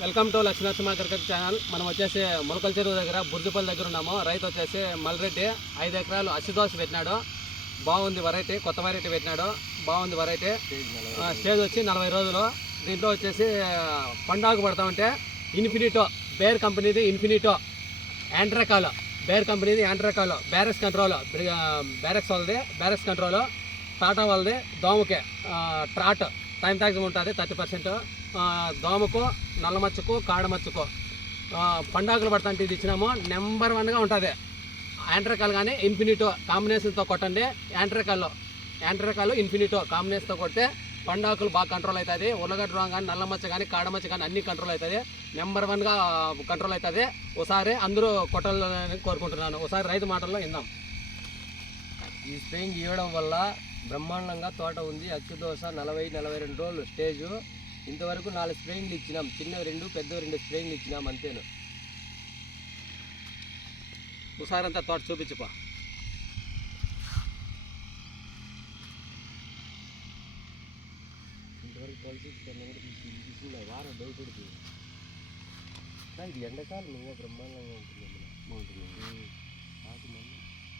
Welcome to Lakshminarasimha cricket channel. మనం వచ్చేసి మొలకల చెరువు దగ్గర బుర్జుపల్లి దగ్గర ఉన్నాము. రైతు వచ్చేసి మల్రెడ్డి 5 ఎకరాలు అసిదోస పెట్టినాడు. బాగుంది వెరైటీ, కొత్త వెరైటీ పెట్టినాడు. బాగుంది వెరైటీ. స్టేజ్ వచ్చి 40 రోజులు. దీంట్లో వచ్చేసి పండాకు పడతా ఉంటే ఇన్ఫినిటో బేర్ కంపెనీది, ఇన్ఫినిటో యాంట్రకాలో బేర్ కంపెనీది, యాంట్రకాలో బ్యారెక్స్ కంట్రోల్, బ్యారెక్స్ వాళ్ళది బ్యారెక్స్ కంట్రోల్, టాటా వాళ్ళది దోమకే ట్రాట్ టైం టాక్స్ ఉంటుంది 30%. దోమకు, నల్లమచ్చకు, కాడమచ్చకు పండాకులు పడతాంటే ఇది ఇచ్చినాము. నెంబర్ 1గా ఉంటుంది. యాంట్రకాల్ కానీ ఇన్ఫినిటో కాంబినేషన్తో కొట్టండి. యాంట్రకాల్ ఇన్ఫినిటో కాంబినేషన్తో కొడితే పండాకులు బాగా కంట్రోల్ అవుతుంది. ఉల్లగడ్డ రోగం కానీ, నల్లమచ్చ కానీ, కాడమచ్చ కానీ అన్నీ కంట్రోల్ అవుతుంది. నెంబర్ 1గా కంట్రోల్ అవుతుంది. ఒకసారి అందరూ కొట్టాలని కోరుకుంటున్నాను. ఒకసారి రైతు మాటల్లో విందాం. ఈ స్ప్రేయింగ్ ఇవ్వడం వల్ల బ్రహ్మాండంగా తోట ఉంది. అచ్చుదోస 40-42 రోజులు స్టేజు. ఇంతవరకు 4 స్ప్రేయింగ్లు ఇచ్చినాం. చిన్నవి 2, పెద్దవి 2 స్ప్రేయింగ్లు ఇచ్చినాం అంతేను. ఒకసారి అంతా తోట చూపించుకో. ఇంతవరకు కలిసి తీసుకున్నా వారం డౌట్ ఉంటుంది. ఇది ఎండాకాలం నువ్వు బ్రహ్మాండంగా ఉంటుంది. బాగుంటుంది.